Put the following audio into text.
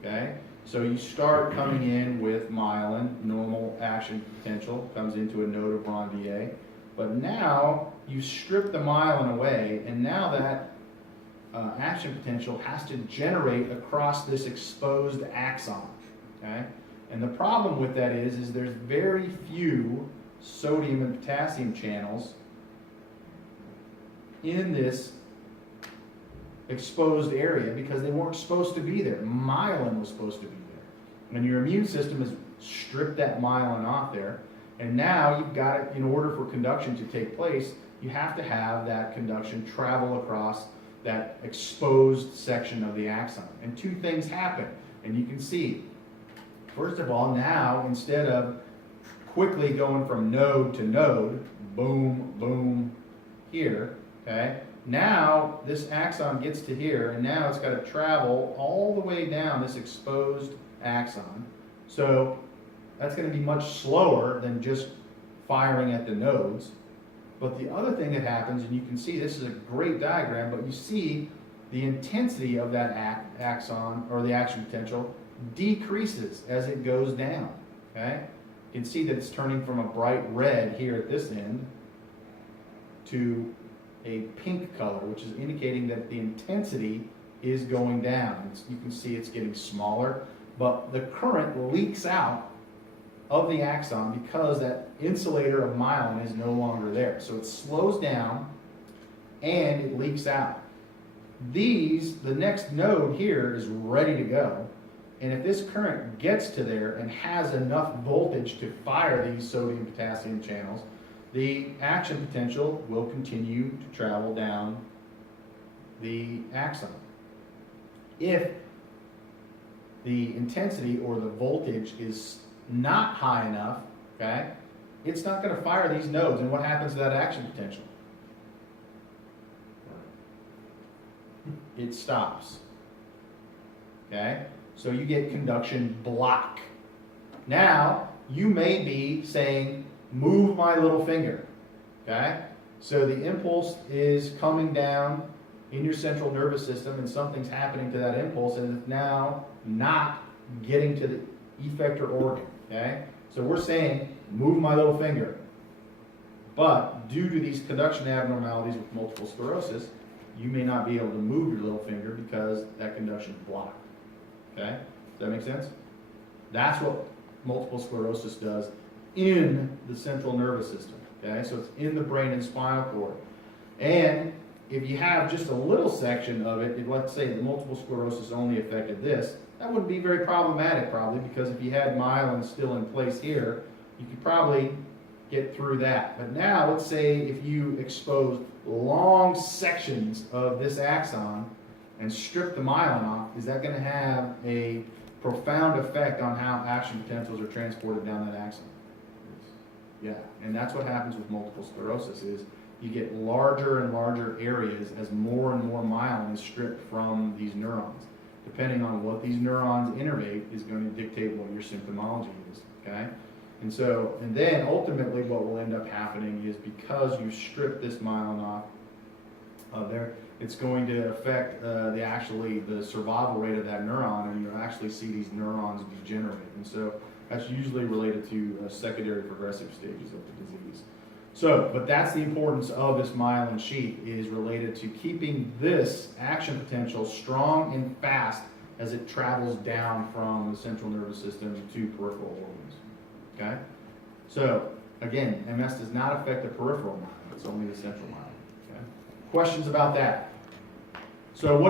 okay? So you start coming in with myelin, normal action potential, comes into a node of Ranvier. But now you strip the myelin away, and now that action potential has to generate across this exposed axon, okay? And the problem with that is there's very few sodium and potassium channels in this exposed area because they weren't supposed to be there. Myelin was supposed to be there. And your immune system has stripped that myelin off there. And now you've got it, in order for conduction to take place, you have to have that conduction travel across that exposed section of the axon. And two things happen. And you can see, first of all, now instead of quickly going from node to node, boom, boom, here, okay? Now this axon gets to here, and now it's got to travel all the way down this exposed axon. So that's going to be much slower than just firing at the nodes. But the other thing that happens, and you can see this is a great diagram, but you see the intensity of that axon, or the action potential, decreases as it goes down, okay? You can see that it's turning from a bright red here at this end to a pink color, which is indicating that the intensity is going down. You can see it's getting smaller, but the current leaks out of the axon because that insulator of myelin is no longer there. So it slows down and it leaks out. The next node here is ready to go. And if this current gets to there and has enough voltage to fire these sodium-potassium channels, the action potential will continue to travel down the axon. If the intensity or the voltage is not high enough, okay, it's not going to fire these nodes. And what happens to that action potential? It stops. Okay? So you get conduction block. Now, you may be saying, move my little finger. Okay? So the impulse is coming down in your central nervous system, and something's happening to that impulse, and it's now not getting to the effector organ. Okay? So we're saying, move my little finger. But due to these conduction abnormalities with multiple sclerosis, you may not be able to move your little finger because that conduction is blocked. Okay? Does that make sense? That's what multiple sclerosis does in the central nervous system. Okay? So it's in the brain and spinal cord. And if you have just a little section of it, if let's say the multiple sclerosis only affected this, that wouldn't be very problematic probably, because if you had myelin still in place here, you could probably get through that. But now let's say if you expose long sections of this axon and strip the myelin off, is that going to have a profound effect on how action potentials are transported down that axon? Yeah, and that's what happens with multiple sclerosis is you get larger and larger areas as more and more myelin is stripped from these neurons. Depending on what these neurons innervate is going to dictate what your symptomology is, okay? And then ultimately what will end up happening is because you strip this myelin off there, it's going to affect the survival rate of that neuron, and you'll actually see these neurons degenerate. And so that's usually related to secondary progressive stages of the disease. So, but that's the importance of this myelin sheath, is related to keeping this action potential strong and fast as it travels down from the central nervous system to peripheral organs. Okay? So, again, MS does not affect the peripheral myelin, it's only the central myelin. Okay? Questions about that? So what